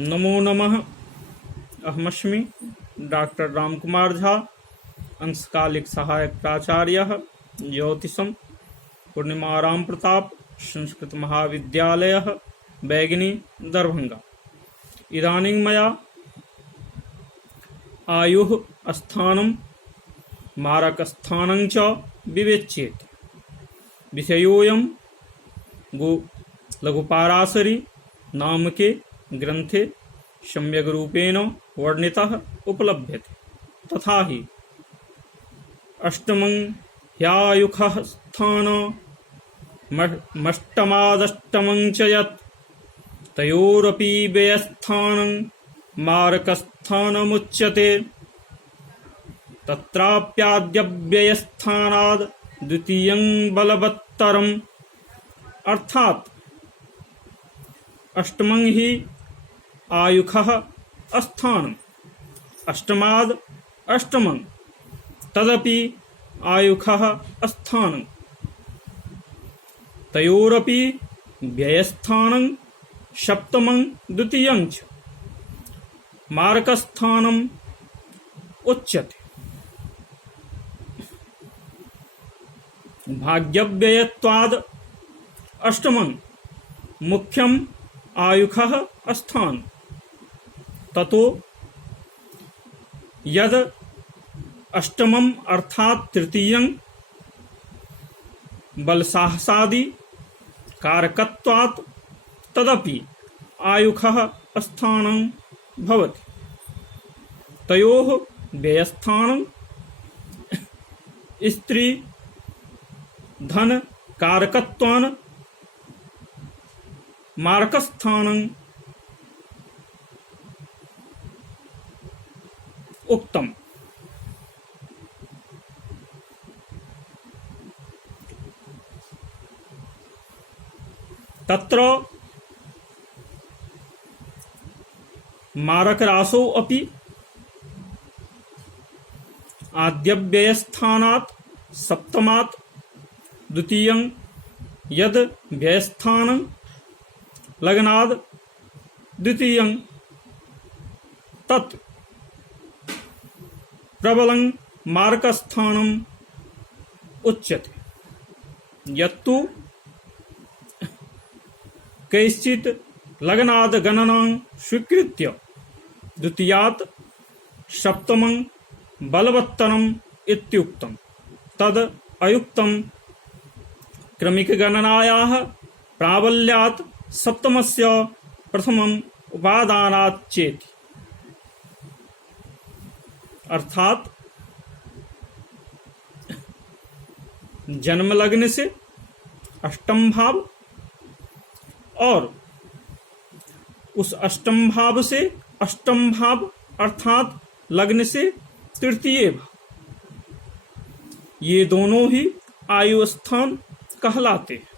नमो नमः। अहमस्मि डॉक्टर रामकुमार झा, अंशकालिक सहायक प्राचार्यः ज्योतिषं पूर्णिमा राम प्रताप संस्कृत महाविद्यालयः बैगिनी दरभंगा। इदानीं मया आयुः स्थानं मारकस्थानं च विवेच्येत। विषयोऽयं लघुपराशरी नामके ग्रंथे सम्यग् रूपेण वर्णितः उपलभ्यते। तथा हि अष्टमं ह्यायुखः स्थानमष्टमादष्टमं च यत् तयोरपि व्ययस्थानं मारकस्थानमुच्यते। तत्राप्याद्यव्ययस्थानाद् द्वितीयं बलवत्तरम्, अर्थात अष्टमं हि आयुखः स्थानम्, अष्टमाद् अष्टमं तदपि आयुखः स्थानं, तयोरपि व्ययस्थानं सप्तमं द्वितीयं च मारकस्थानम् उच्यते। भाग्यव्ययत्वाद् अष्टमं मुख्यम् आयुखः स्थान, ततो यद अष्टमम् अर्थात तृतीयं बलसाहसादि कारकत्वात् तदपि आयुखः स्थानं भवति। तयोः व्ययस्थानं स्त्री धन कारकत्वान् मारकस्थानं उक्तम्। तत्र मारकराशौ अपि आद्यव्ययस्थानात् सप्तमात् द्वितीयं यद व्ययस्थानं लग्नाद् द्वितीयं तत् प्रबलं मारकस्थानम् उच्यते। यत्तु कैश्चित् लग्नाद् गणनां स्वीकृत्य द्वितीयात् सप्तमं बलवत्तरम् इत्युक्तं, तद् अयुक्तं। क्रमिकगणनायाः प्राबल्यात् सप्तमस्य प्रथमम् उपादानात् चेति, अर्थात जन्म लग्न से अष्टम भाव और उस अष्टम भाव से अष्टम भाव अर्थात लग्न से तृतीय भाव, ये दोनों ही आयु स्थान कहलाते हैं।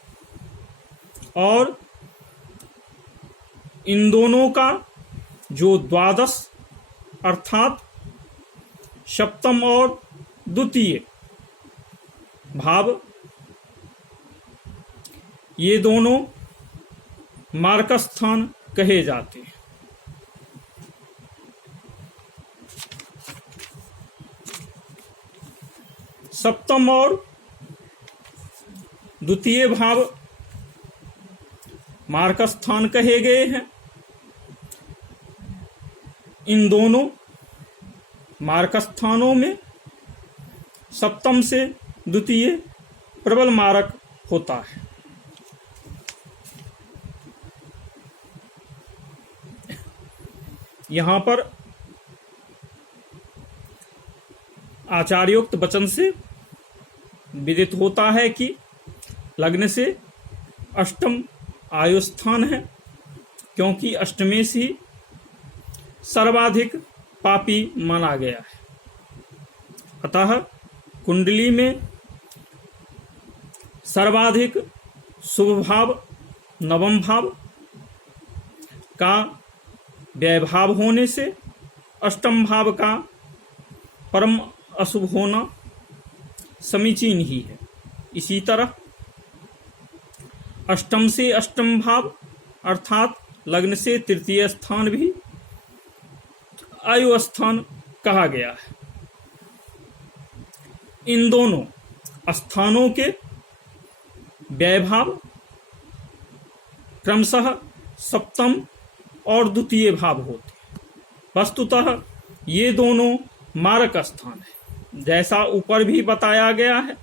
और इन दोनों का जो द्वादश अर्थात सप्तम और द्वितीय भाव, ये दोनों मारकस्थान कहे जाते हैं। सप्तम और द्वितीय भाव मारकस्थान कहे गए हैं। इन दोनों मारकस्थानों में सप्तम से द्वितीय प्रबल मारक होता है। यहाँ पर आचार्योक्त वचन से विदित होता है कि लग्न से अष्टम आयु स्थान है, क्योंकि अष्टमेश ही सर्वाधिक पापी माना गया है। अतः कुंडली में सर्वाधिक शुभ भाव नवम भाव का व्ययभाव होने से अष्टम भाव का परम अशुभ होना समीचीन ही है। इसी तरह अष्टम से अष्टम भाव अर्थात लग्न से तृतीय स्थान भी आयु स्थान कहा गया है। इन दोनों स्थानों के व्ययभाव क्रमशः सप्तम और द्वितीय भाव होते हैं। वस्तुतः ये दोनों मारक स्थान है, जैसा ऊपर भी बताया गया है।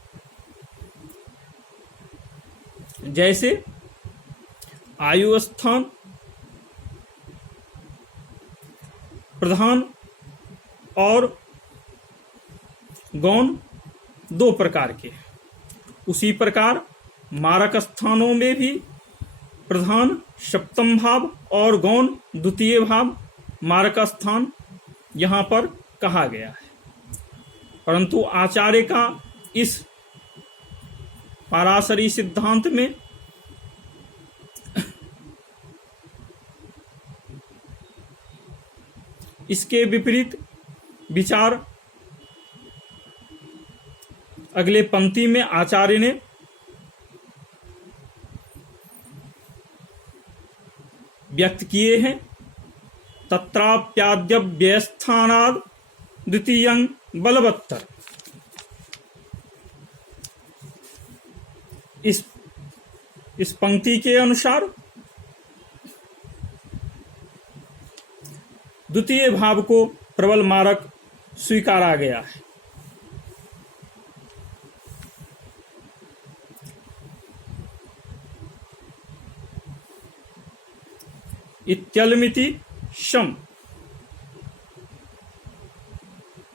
जैसे आयु स्थान प्रधान और गौण दो प्रकार के हैं, उसी प्रकार मारक स्थानों में भी प्रधान सप्तम भाव और गौण द्वितीय भाव मारक स्थान यहाँ पर कहा गया है। परंतु आचार्य का इस पाराशरी सिद्धांत में इसके विपरीत विचार अगले पंक्ति में आचार्य ने व्यक्त किए हैं। तत्राप्याद्य व्यस्थानाद द्वितीयं बलवत्तर। इस पंक्ति के अनुसार द्वितीय भाव को प्रबल मारक स्वीकारा गया है। इत्यलमिति शम